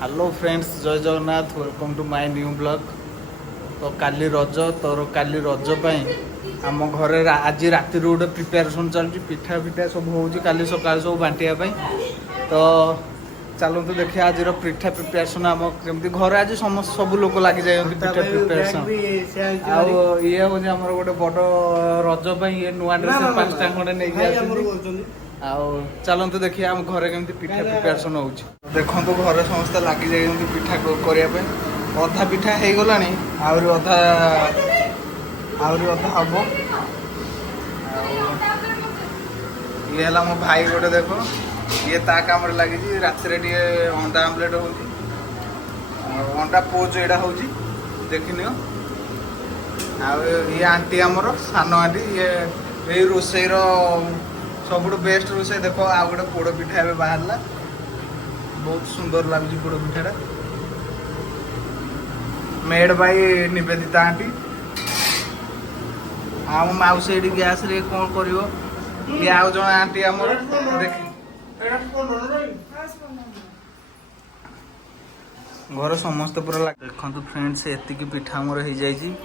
Hello friends, जय Jagannath. Welcome to my new blog. तो काली रज तोर काली रज आम घरे आज राति गोटे प्रिपेरेसन चलती पिठा पिठा सब हो काली सकाल सब बांटिया तो चलते देखिए आज पिठा प्रिपेरेसन आम कमी घर आज समस्त सब लोग लगी जाए पिठा प्रिपेरेसन ये हूँ आम गोटे बड़ रज ये नुआ ड्रेस 5टा खंडे नहीं आउ चलते देखिए आम घरे केमती पिठा प्रिपेरेसन हो देखो घरे समस्ते लगी जाइए पिठा करने अधा पिठा हो गला आहरी अधा हम ये मो भाई गोटे देख ये ता काम लगी रात अंडा आमलेट हो अंडा पोच यहाँ हो देखनी ये आंटी आमर सान आंटी ये रोसई सब बेस्ट रोसे देख आ गए पोड़ पिठा ए बाहर बहुत सुंदर लगे पोड़ पिठाटा मेड बाई निवेदिता आंटी आम मौसी गैस रे कौन कर ये आउ जन आंटी आमर देख घर समस्त पूरा देखो फ्रेंड्स एतिकी पिठा आमर हो जाए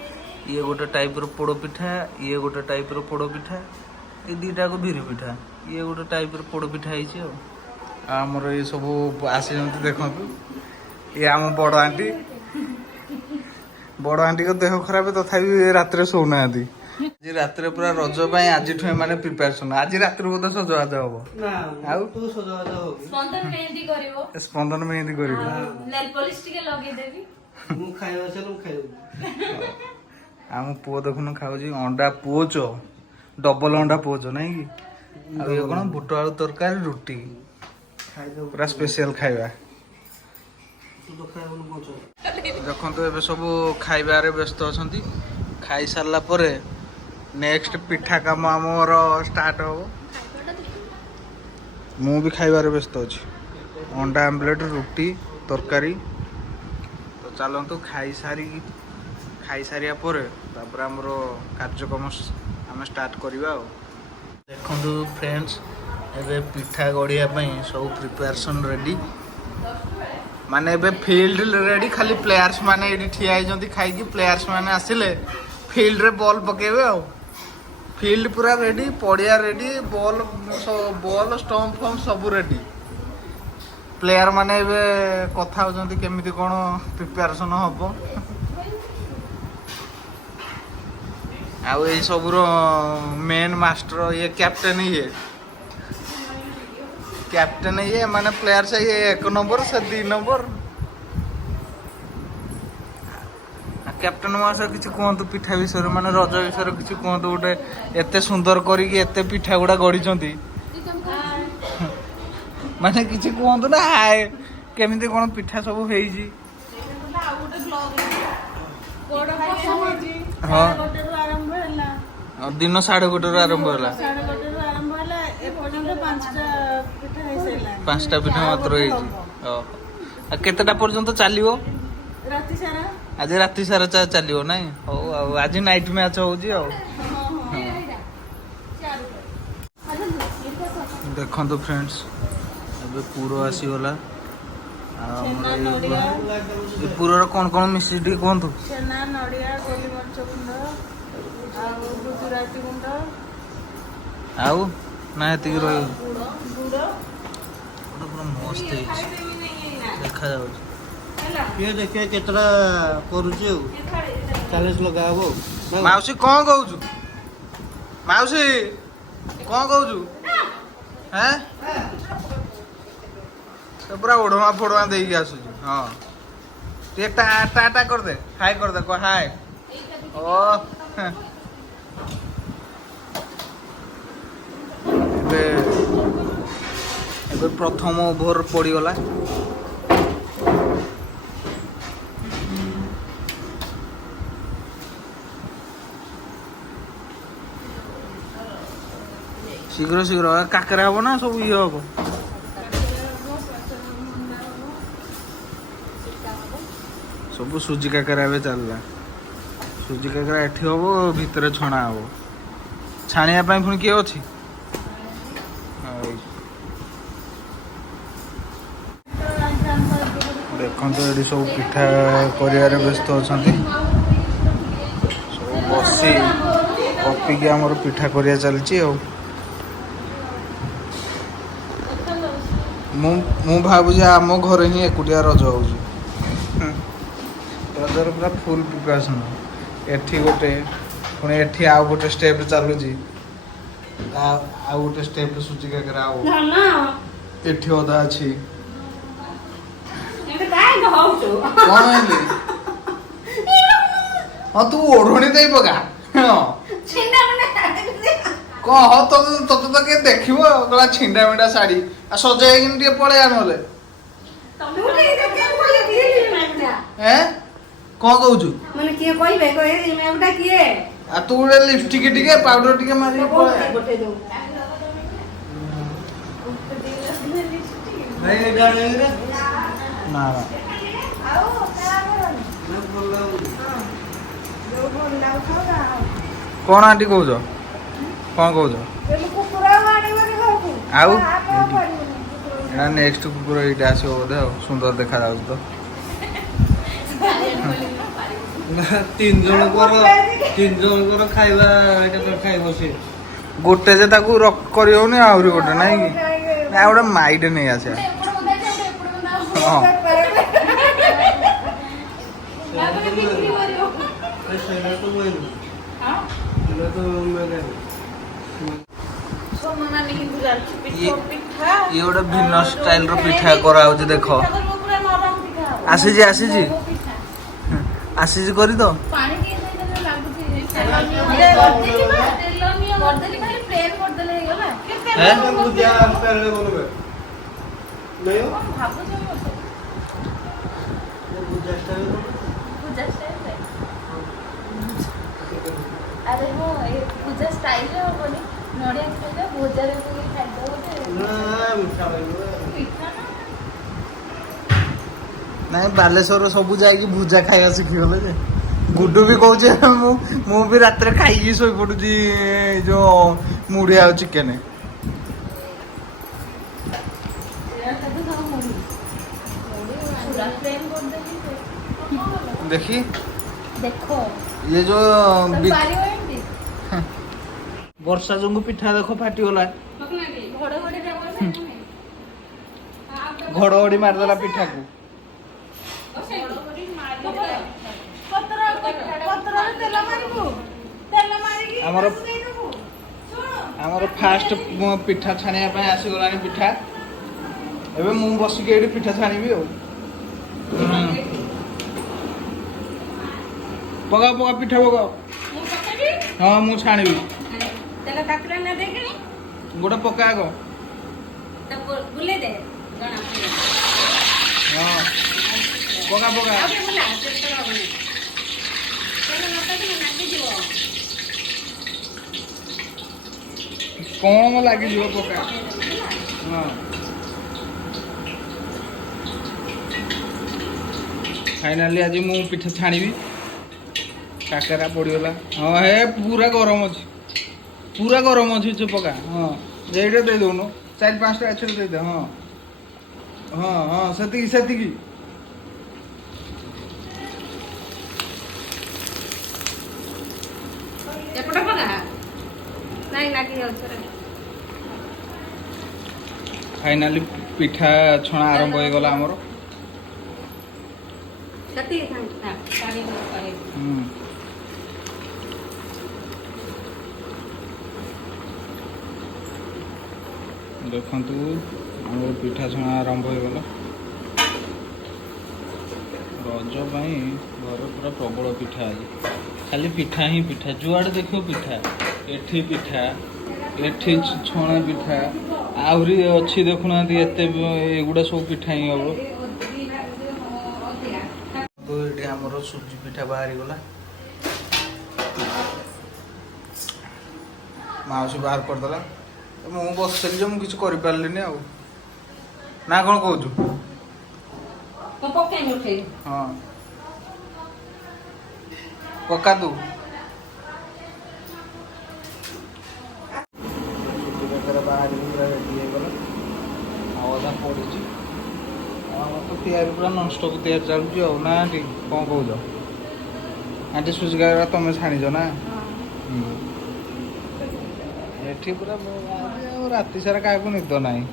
ये गोटे टाइप पोड़ पिठा ये गोटे टाइप पोड़ पिठा ये दीटा को बिरी पिठा ये गोटे टाइप पोड़ पिठा आमर ये सब आसी देखु ये आम बड़ आंटी बड़ आंटी को देह खराब तथापि रात सोना आज रात पूरा रज आज मैंने प्रिपेरेसन आज रात बोधे सजवाज हम स्पंदन मेहंदी कर आम पुओ देखुन खाऊ अंडा पोच डबल अंडा पोच नहीं कि ये कौन बुट आलू तरकारी रुटी पूरा स्पेशल खाଇବା देखो ये सब खाइबारे व्यस्त अच्छा खाई सारा पर नेक्स्ट पिठा काम आमर स्टार्ट हो मु भी खाइबारे व्यस्त अच्छी अंडा आमलेट रुटी तरकारी तो चलतु खाई सारिया पर आमर कार्यक्रम आम स्टार्ट करवा देखु फ्रेंड्स एबे पिठा गढ़िया सब प्रिपेरेसन रेडी माने एबे फील्ड रेडी खाली प्लेयर्स माने ये ठिया खाई प्लेयर्स माने आसिले फील्ड रे बॉल पकेबे आ फील्ड पूरा रेडी पड़िया रेडी बॉल स्टंप फम सब रेडी प्लेयर माने एबे कथा होजंती केमिति कोन प्रिपेरेसन हबो आउ ए सबरो मेन मास्टर ये कैप्टन ये माने प्लेयर से ये 1 नंबर से 2 नंबर कैप्टन मास्टर किसी कहतु पिठा विषय माने रज विषय किसी कहतु गोटे एत सुंदर करते पिठा गुड़ा गढ़ी माने किसी कहतु ना हाय केमिति कौन पिठा सब हाँ दिन 1:30 आरंभ है 5टा पिठा मात्र केतेटा पर्यंत चलो आज राति सारा चलो ना हो आज नाइट मैच हो देखो फ्रेंड्स अब पूरा आसीगला पूरा कौन कौन मिसी कहतु आउ ना ये रही मस्त देखा ये देखिए केतरा करुचे चैलेंज लगा मौसी कौन कहू मौसी कौन कहू हैं तो पूरा ओढ़वा फोड़वा दे आसु हाँ टे टाटा कर दे हाय कर दे कह हाय ओ एबे प्रथम ओभर पड़गला शीघ्र शीघ्र काकरा हम ना सब ये हम सब सुजी काकरा चलला सुजी काकरा एठी हम भितर छणा हम छाणिया पुणी किए अच्छी देखो ये सब पिठा कर व्यस्त अच्छा सब बसी कपिकी आमर पिठा कर चलती मु भावुँ आम घर ही एकुटिया रज हो रजर पूरा फुल प्रिपरेशन एठी गोटे पुणी एठी आउ गोटे स्टेप चलुची आउ गोटे स्टेप सुची काकरा आउ एठी अधा अछि कौन है हाँ तू ओढ़णी दे पका कह तो किए देख गला छिंडा मिंडा शाढ़ी आ सजाई पलैया ना कौन कहूँ माने किए कहबे कहे मेवटा किए आ तू गोटे लिपस्टिक टिके पाउडर टिके मारी गोटे दो ना कौन आंटी कौच कौन कौच आउ नेक्स्ट कुकुर ये आस बोधे सुंदर देखा तो तीन जन खाइबा खाइब सी गोटे जे ताकू करी होनी आहरी गोटे ना कि गोटे माइड नहीं आसे हाँ ये गोटे भिन्न स्टाइल रो पिठा करा देख आसी आसी करी तो अरे वो पूजा स्टाइल रे होबनी नडिया खाइले भोजा रे कोई खाइदो नहीं बालेश्वर सबू जाइए भुजा खाया शिखिगले जे गुड्डू भी कहे मु भी रात खाई शो पड़ुची जो मुढ़ी आ चिकेन देखी देखो ये जो वर्षा जो पिठा देखो फाटीगला घड़घड़ी मारदेला पिठा को आमर फास्ट पिठा छाणिया आसीगला पिठा एबे मु बसिके एठी पिठा छाणीबी पका पका पिठा पका हाँ मु छाणीबी गोटे पका आग हाँ पका पका कौन लगी पका हाँ फाइनाली आज मु पिठा छाणीबी काकरा पड़गला हाँ हे पूरा गरम अच्छी जो पका हाँ ये दे दौन 4-5टा अच्छे दे दे हाँ हाँ हाँ से फाइनाली पिठा छणा आरंभ हो गला हमरो देखु आम पिठा छणा आरंभ हो गला रज पाई घर पूरा प्रबल पिठा आज खाली पिठा ही पिठा जुआड़े देख पिठा एठी पिठा एठी छणा पिठा आहरी अच्छी देखुना एते एगुड़ा सब पिठा ही हम तो ये आमर सुजी पिठा बाहरी गला माउसी बाहर करदेला मु बसली जो मुझे करें ना कौन कहूँ हाँ पका तू बाहर रेडी हो गला अधा पड़ी ଆମର ତ ତିଆରି ପୁରା ନନଷ୍ଟପ୍ ତିଆରି ଚାଲୁଛି ଆଉ ନା ଆଣ୍ଟି କ'ଣ କହୁଛ? ଆଣ୍ଟି ସୁଜି କାକରା ତମେ ଛାଣିଛ ନା? ହୁଁ। ଏଠି ପୁରା ଆଜି ଆଉ ରାତି ସାରା କାହାକୁ ନିଦ ନାହିଁ।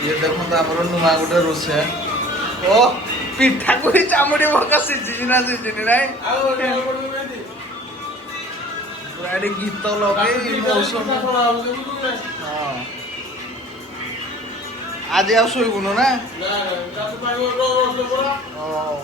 ଇଏ ଦେଖନ୍ତୁ ଆମର ନୂଆ ଗୋଟେ ରୋଷେଇଆ। ଓ ପିଠାକୁ ହିଁ ଚାମୁଡ଼ି ପକା ସିଝିଛି ନା ସିଝିନି ନାଇଁ? ପୁରା ଏଠି ଗୀତ ଲଗେଇ ମୌସୁମୀ। ହଁ ଆଜି ଆଉ ଶୋଇବୁନୁ ନା? ହଁ।